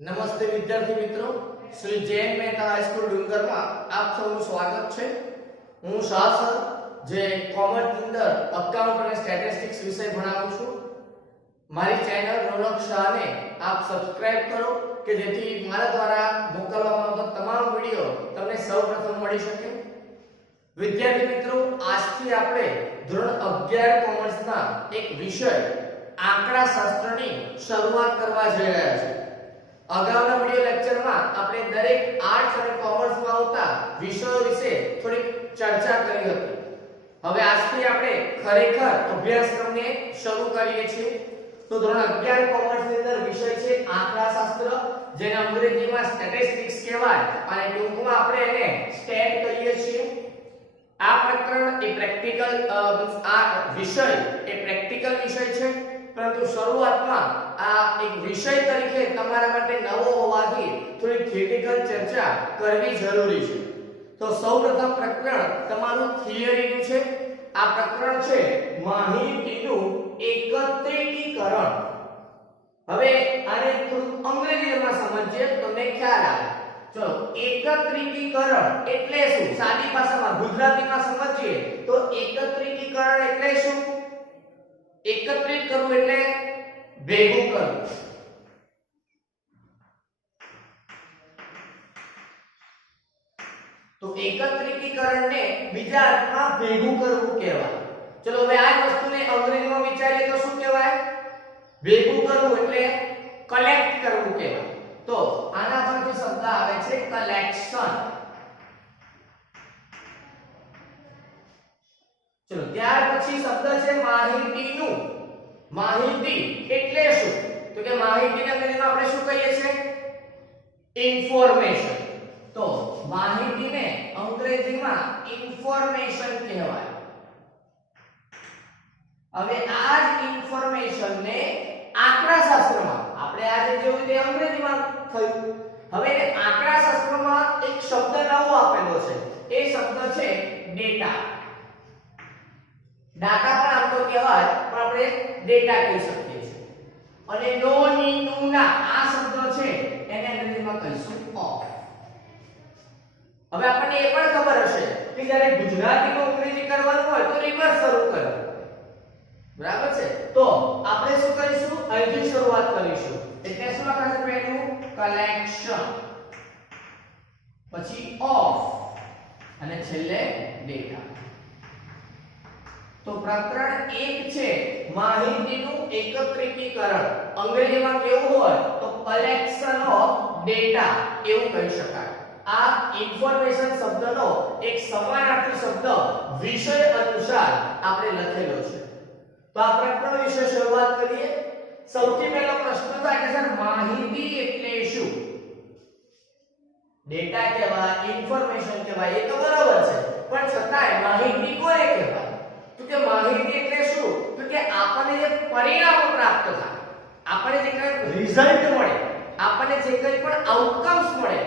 નમસ્તે વિદ્યાર્થી મિત્રો, શ્રી જૈન મહેતા હાઈસ્કૂલ ડુંગરમાં આપ સૌનું સ્વાગત છે। હું શાહ સર જે કોમર્સ અંદર અકાઉન્ટ અને સ્ટેટિસ્ટિક્સ વિષય ભણાવું છું। મારી ચેનલ રોનક શાહને આપ સબસ્ક્રાઇબ કરો કે જેથી મારા દ્વારા મોકલવામાં આવતા તમામ વિડિયો તમને સૌપ્રથમ મળી શકે। વિદ્યાર્થી મિત્રો, આજથી આપણે ધોરણ 11 કોમર્સના એક વિષય આંકડાશાસ્ત્રની શરૂઆત કરવા જઈ રહ્યા છીએ। અગાઉના વિડિયો લેક્ચરમાં આપણે દરેક આર્ટ્સ અને કોમર્સમાં આવતા વિષયો વિશે થોડી ચર્ચા કરી હતી। હવે આજથી આપણે ખરેખર અભ્યાસક્રમને શરૂ કરીએ છીએ। તો ધોરણ 11 કોમર્સની અંદર વિષય છે આંકડાશાસ્ત્ર, જેને અંગ્રેજીમાં સ્ટેટિસ્ટિક્સ કહેવાય અને ટૂંકમાં આપણે એને સ્ટેટ કહીએ છીએ। આ પ્રકરણ એ પ્રેક્ટિકલ આ વિષય એ પ્રેક્ટિકલ વિષય છે, પરંતુ શરૂઆતમાં આ એક વિષય તરીકે તમારા માટે નવો હોવાથી થોડી થિયરિટિકલ ચર્ચા કરવી જરૂરી છે। તો સૌપ્રથમ પ્રકરણ તમારું થિયરીનું છે। આ પ્રકરણ છે માહિતીનું એકત્રીકરણ। હવે આને થોડું અંગ્રેજીમાં સમજીએ તો તમને ખ્યાલ આવે। ચલો, એકત્રીકરણ એટલે શું? સાદી ભાષામાં ગુજરાતીમાં સમજીએ તો એકત્રીકરણ એટલે શું? એકત્રિત કરવું એટલે ભેગું કરવું। તો એકત્રીકરણને બીજા અર્થમાં ભેગું કરવું કહેવાય। ચલો હવે આ વસ્તુને અંગ્રેજીમાં વિચારીએ તો શું કહેવાય? ભેગું કરવું એટલે કલેક્ટ કરવું કહેવાય। તો આના પરથી શબ્દ આવે છે કલેક્શન। ચલો, ત્યાર પછી શબ્દ છે માહિતીનું। માહિતી એટલે શું? તો કે માહિતીને અંગ્રેજીમાં આપણે શું કહીએ છીએ? ઇન્ફોર્મેશન। તો માહિતીને અંગ્રેજીમાં ઇન્ફોર્મેશન કહેવાય। હવે આ જ ઇન્ફોર્મેશનને આંકડાશાસ્ત્રમાં આપણે આજે જોયું તે અંગ્રેજીમાં થયું। હવે આંકડાશાસ્ત્રમાં એક શબ્દ નવો આપેલો છે, એ શબ્દ છે ડેટા। ડાટા પણ આમ તો કહેવાય, પણ આપણે ડેટા કહી શકીએ છીએ। અને નો ની નું ના આ શબ્દ છે એને અંગ્રેજીમાં કહીશું ઓફ। હવે આપણને એ પણ ખબર હશે કે જ્યારે ગુજરાતીમાં અંગ્રેજી કરવાનું હોય તો રિવર્સ શરૂ કરવું, બરાબર છે? તો આપણે શું કરીશું? અહીંથી શરૂઆત કરીશું। એટલે શું લખાશે? પહેલું કલેક્શન, પછી ઓફ અને છેલ્લે ડેટા। તો પ્રકરણ 1 છે માહિતીનું એકત્રીકરણ। અંગ્રેજીમાં કેવું હોય તો કલેક્શન ઓફ ડેટા એવું કહી શકાય। આ ઇન્ફોર્મેશન શબ્દનો એક સમાનાર્થી શબ્દ વિષય અનુસાર આપણે લખેલો છે। તો આ પ્રકરણ વિશે શરૂઆત કરીએ। સૌથી પહેલો પ્રશ્ન થાય કે સર માહિતી એટલે શું? ડેટા કહેવાય, ઇન્ફોર્મેશન કહેવાય, એ તો બરાબર છે, પણ છતાંય માહિતી કોને કહેવાય? તો કે માહિતી એટલે શું? તો કે આપણને જે પરિણામો પ્રાપ્ત થાય, આપણને જે કંઈ રિઝલ્ટ મળે, આપણને જે કંઈ પણ આઉટકમ્સ મળે,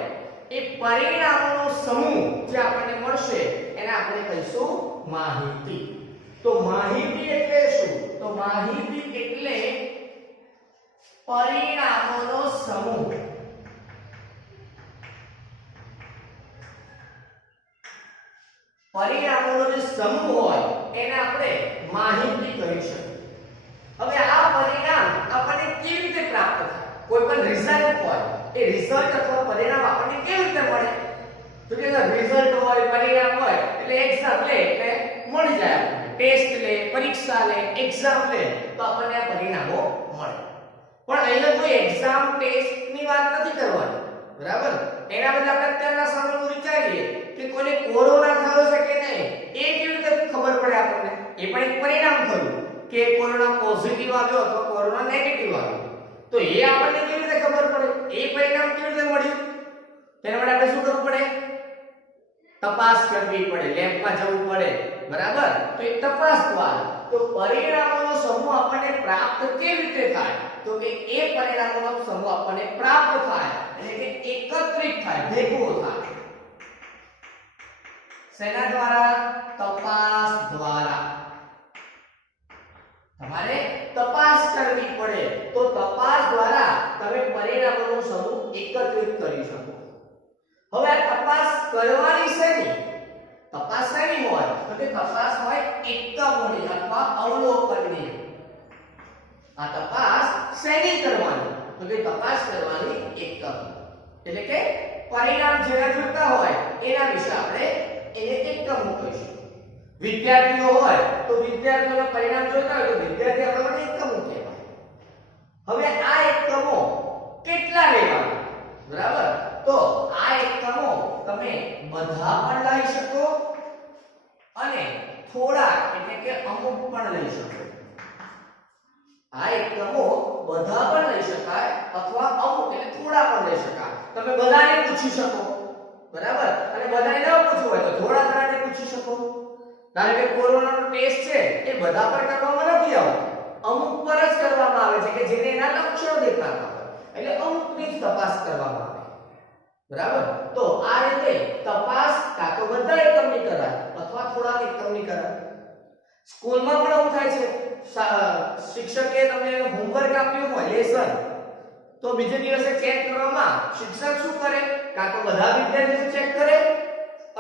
એ પરિણામોનો સમૂહ જે આપણને મળશે એને આપણે કહીશું માહિતી। તો માહિતી એટલે શું? તો માહિતી એટલે પરિણામોનો સમૂહ। પરિણામોનો જે સમૂહ હોય એને આપણે માહિતી કહીશું। હવે આ પરિણામ આપણને કેવી રીતે પ્રાપ્ત થાય? કોઈ પણ રિઝલ્ટ હોય, એ રિઝલ્ટ અથવા પરિણામ આપણને કેવી રીતે મળે? તો કે રિઝલ્ટ હોય, પરિણામ હોય એટલે એક્ઝામ લે એટલે મળી જાય, ટેસ્ટ લે, પરીક્ષા લે, એક્ઝામ લે તો આપણને આ પરિણામો મળે। પણ અહીંયા કોઈ એક્ઝામ ટેસ્ટ ની વાત નથી કરવાની, બરાબર? એના બદલે આપણે અત્યારના સમયમાં વિચારીએ કે કોને કોરોના થયો છે કે નહીં, એ કેવી રીતે ખબર પડે આપણને? એ પણ એક પરિણામ થયું કે કોરોના પોઝિટિવ આવ્યો અથવા કોરોના નેગેટિવ આવ્યો, તો એ આપણને કેવી રીતે ખબર પડે? એ પરિણામ કેવી રીતે મળ્યું? તેના માટે આપણે શું કરવું પડે? તપાસ કરવી પડે, લેબમાં જવું પડે, બરાબર? તો એ તપાસ દ્વારા તો પરિણામોનો સમૂહ આપણને પ્રાપ્ત કેવી રીતે થાય? તો કે એ પરિણામોનો સમૂહ આપણને પ્રાપ્ત થાય એટલે કે એકત્રિત થાય, ભેગો થાય। શેના દ્વારા? તપાસ દ્વારા। તમારે તપાસ કરવી પડે, તો તપાસ દ્વારા તમે પરિણામોનો સમૂહ એકત્રિત કરી શકો. હવે આ તપાસ કરવાની શેની? તપાસ શેની હોય? તો કે તપાસ હોય એકમોની અથવા અવલોકનની. આ તપાસ શેની કરવાની? તો કે તપાસ કરવાની એકમ. એટલે કે પરિણામ જેના જોતા હોય એના વિશે આપણે એને એકમો કહીશું. વિદ્યાર્થીઓ હોય તો વિદ્યાર્થીઓના પરિણામ જોતા હોય તો વિદ્યાર્થી આપણા માટે એકમો કહેવાય. હવે આ એકમો કેટલા લેવાના? બરાબર? તો આ એકમો તમે બધા પણ લઈ શકો અને થોડા એટલે કે અમુક પણ લઈ શકો. આ એકમો બધા પણ લઈ શકાય અથવા અમુક એટલે થોડા પણ લઈ શકાય. તમે બધાને પૂછી શકો. બરાબર? અને બધાને ન પૂછવું હોય તો થોડા જણાને પૂછી શકો. કારણ કે કોરોનાનો ટેસ્ટ છે એ બધા પર કરવામાં નથી આવતો. અમુક પર જ કરવામાં આવે છે કે જેને એના લક્ષણો દેખાતા હોય. એટલે અમુકની જ તપાસ કરવામાં આવે. બરાબર? તો આ રીતે તપાસ કાં તો બધા એકમની કરાય અથવા થોડા એકમની કરાય. સ્કૂલમાં પણ એવું થાય છે. શિક્ષકે તમને હોમવર્ક આપ્યું હોય લેસન તો બીજે દિવસે ચેક કરવામાં શિક્ષક શું કરે? કાં તો બધા વિદ્યાર્થીઓ ચેક કરે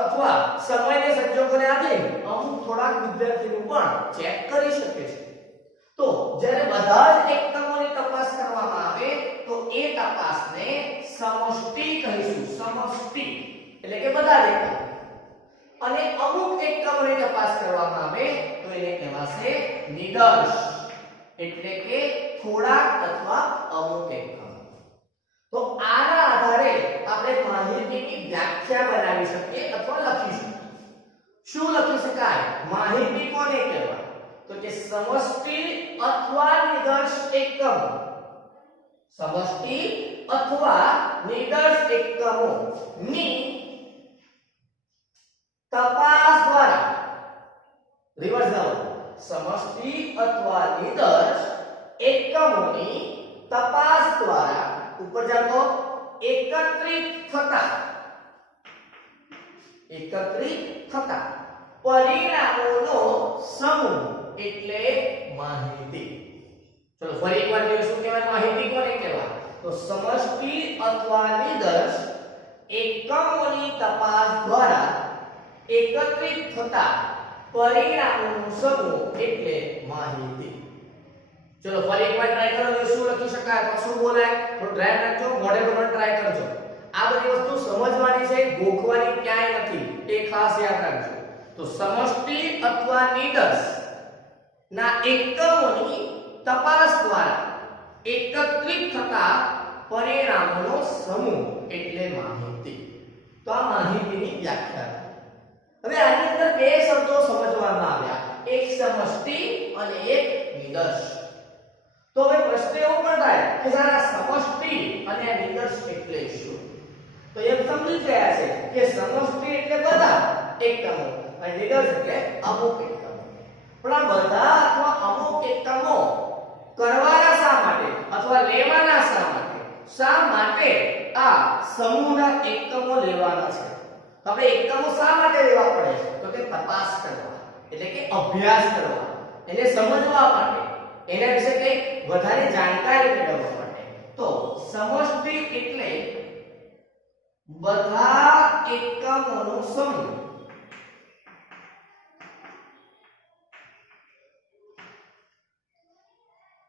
અથવા સમયને સંજોગોને આધીન અમુક થોડાક વિદ્યાર્થીઓ પણ ચેક કરી શકે છે. તો જ્યારે બધા જ એકમોની તપાસ કરવામાં આવે તો એ તપાસને સમષ્ટિ કહીશું. સમષ્ટિ એટલે કે બધા જ એકમો. અને અમુક એકમોની તપાસ કરવામાં આવે તો એને કહેવાશે નિદર્શ એટલે કે થોડાક અથવા અમુક એકમ. તો આના આધારે આપણે માહિતીની વ્યાખ્યા બનાવી શકીએ અથવા લખી શકીએ. શું લખી શકાય? માહિતી કોને કહેવાય? તો કે સમષ્ટિ અથવા નિદર્શ એકમ. સમષ્ટિ અથવા નિદર્શ એકમો ની તપાસ દ્વારા રિવર્સ જાઓ. સમષ્ટિ અથવા નિદર્શ એકમોની તપાસ દ્વારા ઉપર જાઓ એકત્રિત થતા પરિણામોનો સમૂહ એટલે માહિતી. ચલો ફરી એકવાર જોઈએ શું કહેવાય? માહિતી કોને કહેવાય? તો સમષ્ટિ અથવા નિદર્શ એકમોની તપાસ દ્વારા એકત્રિત થતા પરિણામોનો સમૂહ એટલે માહિતી. ચલો ફરી એકવાર ટ્રાય કરો તો શું લખી શકાય અથવા શું બોલાય? તો ધ્યાન રાખજો, મોઢે પર ટ્રાય કરજો. આ બધી વસ્તુ સમજવાની છે, ગોખવાની ક્યાંય નથી. એ ખાસ યાદ રાખજો. તો સમષ્ટિ અથવા નિદર્શ ના એકમોની તપાસ દ્વારા એકત્રિત થતા પરિણામોનો સમૂહ એટલે માહિતી. તો આ માહિતીની વ્યાખ્યા. હવે આની અંદર બે શબ્દો સમજવામાં આવ્યા, એક સમષ્ટિ અને એક નિદર્શ. તો હવે પ્રશ્ન એવો પણ થાય કે સારા સમષ્ટિ અને નિદર્શ એટલે શું? તો એમ સમજી ગયા છે કે સમષ્ટિ એટલે બધા એકમો અને નિદર્શ એટલે અમુક એકમો. પણ આ બધા અથવા અમુક એકમો કરવાના શા માટે અથવા લેવાના શા માટે? શા માટે આ સમૂહના એકમો લેવાના છે? હવે એકમો શા માટે લેવા પડે છે? તો કે તપાસ કરવા એટલે કે અભ્યાસ કરવા, એને સમજવા માટે, એના વિશે કંઈક વધારે જાણકારી મેળવવા માટે. તો સમષ્ટિ એટલે બધા એકમોનો સમૂહ.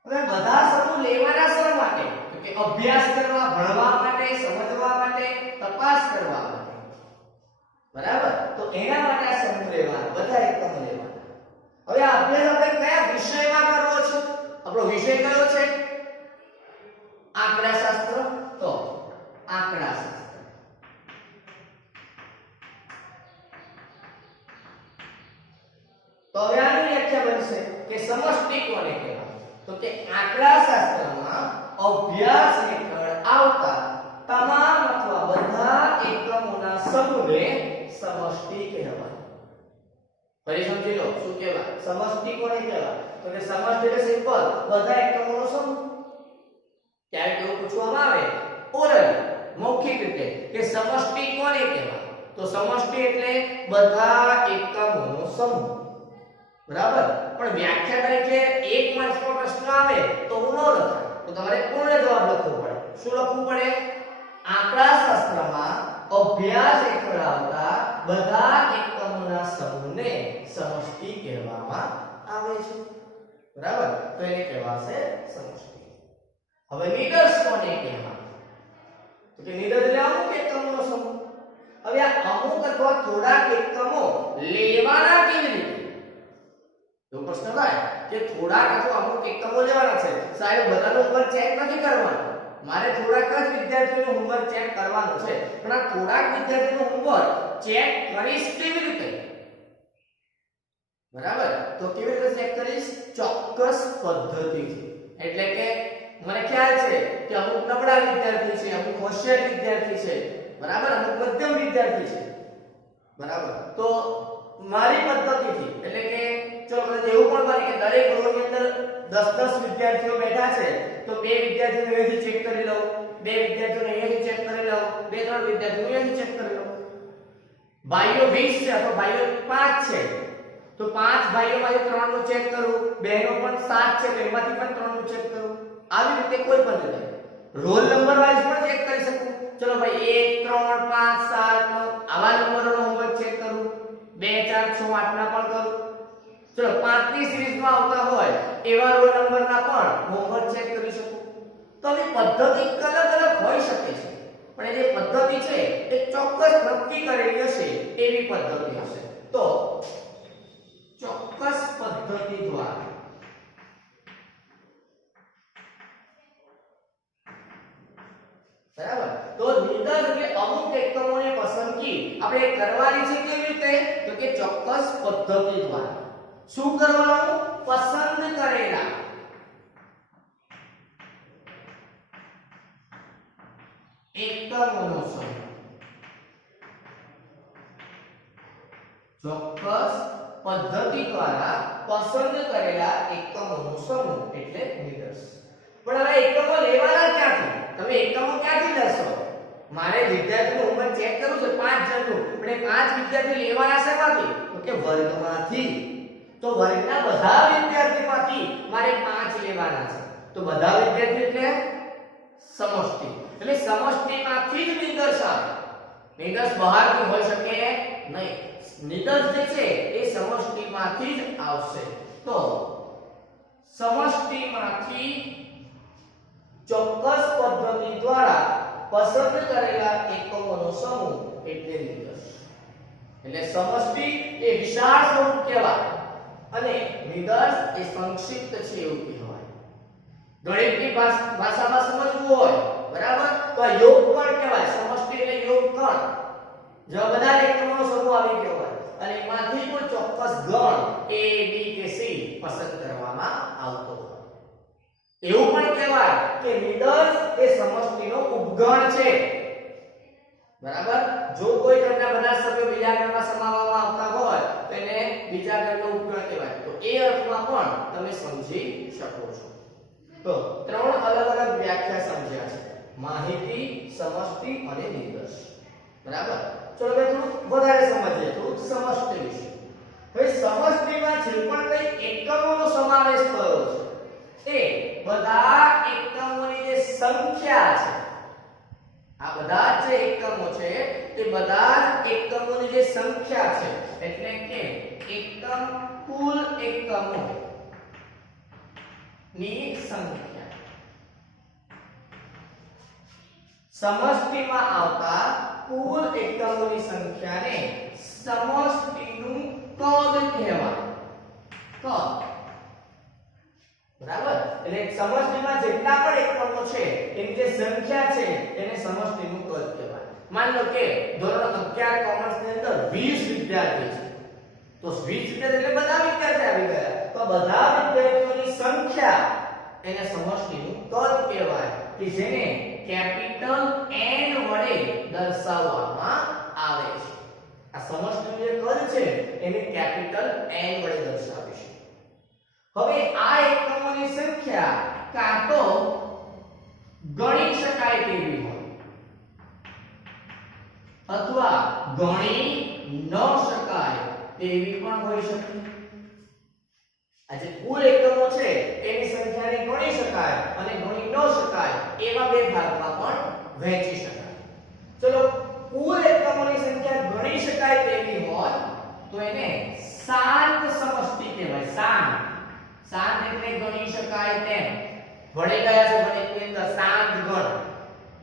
હવે બધા સમૂહ લેવાના શા માટે? તો કે અભ્યાસ કરવા, ભણવા માટે, સમજવા માટે, તપાસ કરવા માટે. બરાબર? તો એના માટે આ સમૂહ લેવાના, બધા એકમો લેવાના. હવે આ અભ્યાસ આપણે કયા વિષયમાં કરવો છે? આપણો વિષય કયો છે? આંકડાશાસ્ત્ર. તો આંકડાશાસ્ત્ર. તો હવે આની વ્યાખ્યા બનશે કે સમષ્ટિ કોને કહેવાય? તો કે આંકડાશાસ્ત્રમાં અભ્યાસ હેઠળ આવતા તમામ અથવા બધા એકમોના સમૂહને સમષ્ટિ કહેવાય. ફરી સમજી લો શું કહેવાય? સમષ્ટિ કોને કહેવાય? તો કે સમષ્ટિ એટલે સિમ્પલ બધા એકમોનો સમૂહ. ક્યારેક એવું પૂછવામાં આવે ઓરલ મૌખિક રીતે કે સમષ્ટિ કોને કહેવાય? તો સમષ્ટિ એટલે બધા એકમોનો સમૂહ. બરાબર? પણ વ્યાખ્યા તરીકે એક માર્ક્સનો પ્રશ્ન આવે તો હું ન લખાય, તો તમારે પૂર્ણ જવાબ લખવો પડે. શું લખવું પડે? આંકડાશાસ્ત્રમાં અભ્યાસ હેઠળ આવતા બધા એકમોના સમૂહને સમષ્ટિ કહેવામાં આવે છે. બરાબર? તો એને કહેવાશે સમષ્ટિ. હવે નિદર્શ કોને કહેવાય? તો કે નિદર્શ એટલે અમુક એકમોનો સમૂહ. હવે આ અમુક અથવા થોડાક એકમો લેવાના કેવી રીતે? તો પ્રશ્ન થાય કે થોડાક અથવા અમુક એકમો લેવાના છે. સાહેબ બધાનો હોમવર્ક ચેક નથી કરવાનો. મારે થોડાક જ વિદ્યાર્થીઓનું હોમવર્ક ચેક કરવાનું છે. પણ આ થોડાક વિદ્યાર્થીઓનું હોમવર્ક ચેક કરીશ કેવી રીતે? બરાબર? તો કેવી રીતે ચેક કરીશ? ચોક્કસ પદ્ધતિથી. એટલે કે મને ખ્યાલ છે કે અમુક નબળા વિદ્યાર્થી છે, અમુક હોશિયાર વિદ્યાર્થી છે, બરાબર, અમુક મધ્યમ વિદ્યાર્થી છે, બરાબર. તો મારી પદ્ધતિથી એટલે કે ચલો કદાચ એવું પણ બને કે દરેક રોની અંદર 10-10 વિદ્યાર્થીઓ બેઠા છે, તો બે વિદ્યાર્થીઓને અહીંથી ચેક કરી લઉં, બે વિદ્યાર્થીઓને અહીંથી ચેક કરી લઉં, બે ત્રણ વિદ્યાર્થીઓને અહીંથી ચેક કરી લઉં. ભાઈઓ 20 છે અથવા ભાઈઓ 5 છે, તો 5 ભાઈઓમાંથી 3 નું ચેક કરું, બહેનો પણ 7 છે, તો એમાંથી પણ 3 નું ચેક કરું. આવી રીતે કોઈ પણ રીતે રોલ નંબર વાઇઝ પણ ચેક કરી શકું. ચલો ભાઈ 1 3 5 7 9 આવા નંબરોનો હોમવર્ક ચેક કરું, 2 4 6 8 ના પણ કરું. ચલો 5 ની સિરીઝમાં આવતા હોય એવા રોલ નંબરના પણ હોમવર્ક ચેક કરી શકું. તો આ પદ્ધતિ અલગ અલગ હોઈ શકે છે, પણ એ જે પદ્ધતિ છે એ ચોક્કસ નક્કી કરેલી હશે એવી પદ્ધતિ હશે. તો ચોક્કસ પદ્ધતિ દ્વારા બરાબર. તો નિદર્શ એટલે અમુક એકમોની પસંદગી આપણે કરવાની છે કેવી રીતે? તો કે ચોક્કસ પદ્ધતિ દ્વારા. શું કરવાનું? પસંદ કરેલા એકમોનો સમૂહ. ચોક્કસ પદ્ધતિ દ્વારા પસંદ કરેલા એકમોનો સમૂહ એટલે નિદર્શ. પણ હવે એકમો લેવાના ક્યાંથી? તમે એકમો ક્યાંથી લેશો? મારે વિદ્યાર્થીનું હોમવર્ક ચેક કરવું છે 5 જણનું, પણ એ 5 વિદ્યાર્થી લેવાના શેમાંથી? તો કે વર્ગમાંથી. તો વર્ગના બધા વિદ્યાર્થીમાંથી મારે 5 લેવાના છે. તો બધા વિદ્યાર્થી એટલે સમષ્ટિ. એટલે સમષ્ટિમાંથી જ નિદર્શ આવે. નિદર્શ બહારથી હોઈ શકે નહીં. નિદર્શ જે છે એ સમષ્ટિમાંથી જ આવશે. તો સમષ્ટિમાંથી ચોક્કસ પદ્ધતિ દ્વારા પસંદ કરેલા એકમોનો સમૂહ એટલે નિદર્શ. એટલે સમષ્ટિ એ વિશાળ સ્વરૂપ કહેવાય અને નિદર્શ એ સંક્ષિપ્ત છે એવું કહેવાય. ગણિતની ભાષામાં સમજવું હોય બરાબર, તો આ યોગ પણ કહેવાય. સમષ્ટિ એટલે યોગ ગણ. જો બધા એકમોનો સમૂહ આવી ગયો હોય અને એમાંથી કોઈ ચોક્કસ ગણ A B કે C પસંદ કરવામાં આવતો હોય, એવું પણ કહેવાય કે નિદર્શ એ સમષ્ટિનો ઉપગણ છે. બરાબર. જો કોઈ ગણના બધા સભ્યો બીજા ગણમાં સમાવવામાં આવતા હોય તો એને બીજા ગણનો ઉપગણ કહેવાય. તો એ અર્થમાં પણ તમે સમજી શકો છો. તો ત્રણ અલગ અલગ વ્યાખ્યા સમજ્યા છે: માહિતી, સમષ્ટિ અને નિદર્શ. બરાબર. ચલો હવે થોડું વધારે સમજીએ, થોડું સમષ્ટિ વિશે. હવે સમષ્ટિમાં જે પણ કઈ એકમોનો સમાવેશ થયો છે તે બધા એકમોની જે સંખ્યા છે, આ બધા જે એકમો છે તે બધા એકમોની જે સંખ્યા છે, એટલે કે એકમ કુલ એકમો ની સંખ્યા. સમષ્ટિમાં આવતા કુલ એકમોની સંખ્યાને સમષ્ટિનું કદ કહેવાય. કદ. બરાબર. એટલે સમષ્ટિમાં જેટલા પણ એકમો છે એની જે સંખ્યા છે એને સમષ્ટિનું કદ કહેવાય. માન લો કે ધોરણ 11 કોમર્સની અંદર 20 વિદ્યાર્થી છે, તો 20 વિદ્યાર્થી એટલે બધા વિદ્યાર્થી આવી ગયા, તો બધા વિદ્યાર્થીઓની સંખ્યા એને સમષ્ટિનું કદ કહેવાય, કે જેને કેપિટલ N વડે દર્શાવવામાં આવે છે. આ સમષ્ટિનું જે કદ છે એને કેપિટલ N વડે દર્શાવીશું. હવે આ એકમોની સંખ્યા કાં તો ગણી શકાય તેવી હોય અથવા ગણી ન શકાય તેવી પણ હોઈ શકે. આ જે કુલ એકમો છે એની સંખ્યાને ગણી શકાય અને ગણી ન શકાય એવા બે ભાગમાં પણ વહેંચી શકાય. ચલો કુલ એકમોની સંખ્યા ગણી શકાય તેવી હોય તો એને શાંત સમષ્ટિ કહેવાય. શાંત એટલે ગણી શકાય તેમ. ભણી ગયા છો ગણિતની અંદર શાંત ગણ,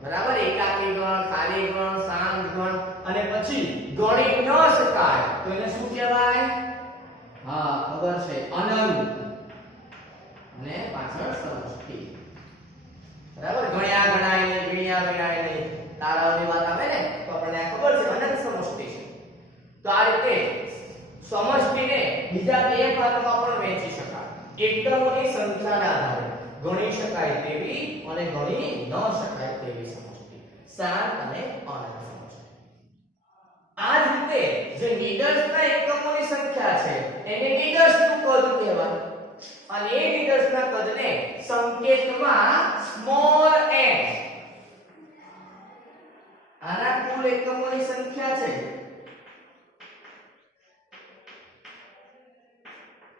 બરાબર, એકાકી ગણ, ખાલી ગણ, શાંત ગણ અને પછી ગણી ન શકાય તો એને શું કહેવાય? હા ખબર છે, અનંત અને પાછળ સમષ્ટિ. બરાબર, ગણ્યા ગણાય નહીં, ગણ્યા ગણાય નહીં, તારાઓની વાત આવે ને તો આપણને આ ખબર છે અનંત સમષ્ટિ છે. તો આ રીતે સમષ્ટિને બીજા બે ભાગમાં પણ વહેંચી શકાય. એકમોની સંખ્યાના આધારે ગણી શકાય તેવી અને ગણી ન શકાય તેવી સમષ્ટિ, શાંત અને અનંત સમષ્ટિ. આ જ રીતે જે નિદર્શના એકમોની સંખ્યા છે એને નિદર્શનું કદ કહેવાય અને એ નિદર્શના કદને સંકેતમાં સ્મોલ n, આના કુલ એકમોની સંખ્યા છે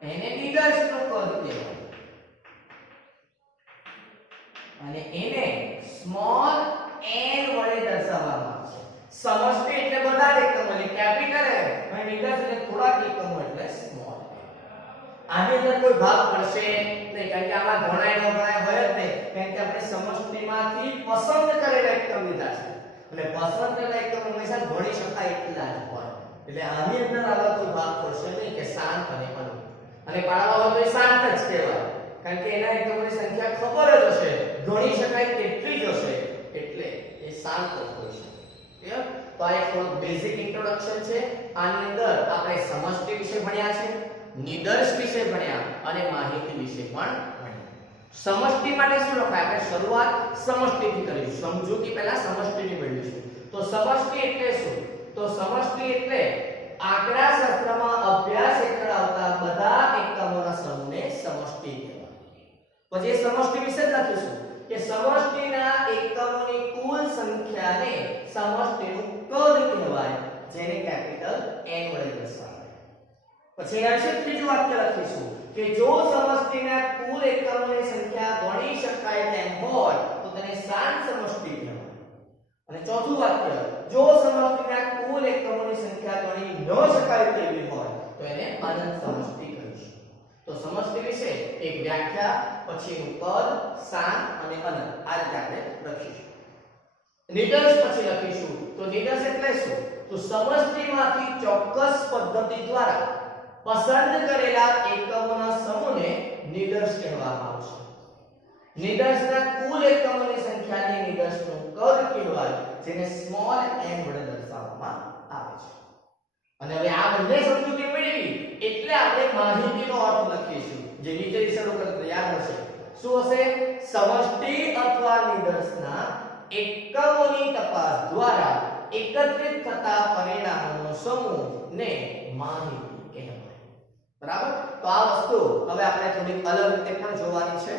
એને નિદર્શનું કદ કહેવાય અને એને સ્મોલ n વડે દર્શાવવામાં આવે છે. સમષ્ટિ એટલે બધા એકમો એટલે કેપિટલ n અને નિદર્શ એટલે થોડાક એકમો એટલે સ્મોલ n. આની અંદર કોઈ ભાગ પડશે નહીં કારણ કે આમાં ગણાય ન ગણાય હોય જ નહીં, કારણ કે આપણે સમષ્ટિમાંથી પસંદ કરેલા એકમ લીધા છે અને પસંદ કરેલા એકમ હંમેશા ગણી શકાય એટલા જ હોય. એટલે આની અંદર આવા કોઈ ભાગ પડશે નહીં કે શાંત અને અનંત. અને પાડવા હોય તો એ શાંત જ કહેવાય કારણ કે એના એકમોની સંખ્યા ખબર જ હશે, ગણી શકાય તેટલી જ હશે એટલે એ શાંત જ હોય છે. ક્લિયર? તો આ એક થોડું બેઝિક ઇન્ટ્રોડક્શન છે. આની અંદર આપણે સમષ્ટિ વિશે ભણ્યા છે, નિદર્શ વિશે ભણ્યા અને માહિતી વિશે પણ ભણ્યા. સમષ્ટિ માટે શું લખાય? આપણે શરૂઆત સમષ્ટિથી કરીશું. સમજૂતી પહેલા સમષ્ટિની મેળવીશું. તો સમષ્ટિ એટલે શું? તો સમષ્ટિ એટલે આંકડાશાસ્ત્રમાં અભ્યાસ હેઠળ આવતા બધા એકમોના સમૂહને સમષ્ટિ કહેવાય. પછી એ સમષ્ટિ વિશે જ લખીશું કે સમષ્ટિના એકમોની કુલ સંખ્યાને સમષ્ટિનું કદ કહેવાય જેને કેપિટલ N વડે દર્શાવાય. પછી એના વિશે ત્રીજું વાક્ય લખીશું કે જો સમષ્ટિના કુલ એકમોની સંખ્યા ગણી શકાય તેમ હોય તો તેને શાંત સમષ્ટિ કહેવાય. અને ચોથું વાક્ય જો સમષ્ટિના કુલ એકમોની સંખ્યા ગણી ન શકાય તેવી હોય તો એને અનંત સમષ્ટિ કહીશું. તો સમષ્ટિ વિશે એક વ્યાખ્યા, પછી એનું કદ, શાંત અને અનંત આ રીતે આપણે લખીશું. નિદર્શ પછી લખીશું. તો નિદર્શ એટલે શું? તો સમષ્ટિમાંથી ચોક્કસ પદ્ધતિ દ્વારા પસંદ કરેલા એકમોના સમૂહને નિદર્શ કહેવામાં આવશે. નિદર્શના કુલ એકમોની સંખ્યાને નિદર્શનું કદ કહેવાય જેને સ્મોલ n વડે દર્શાવવામાં આવે છે. અને હવે આ બંને સમજૂતી મેળવી એટલે આપણે માહિતીનો અર્થ લખીશું જે નીચે દિશાનો યાદ હશે. શું હશે? સમષ્ટિ અથવા નિદર્શના એકમોની તપાસ દ્વારા એકત્રિત થતા પરિણામોનો સમૂહને માહિતી કહેવાય. બરાબર? તો આ વસ્તુ હવે આપણે થોડી અલગ રીતે પણ જોવાની છે.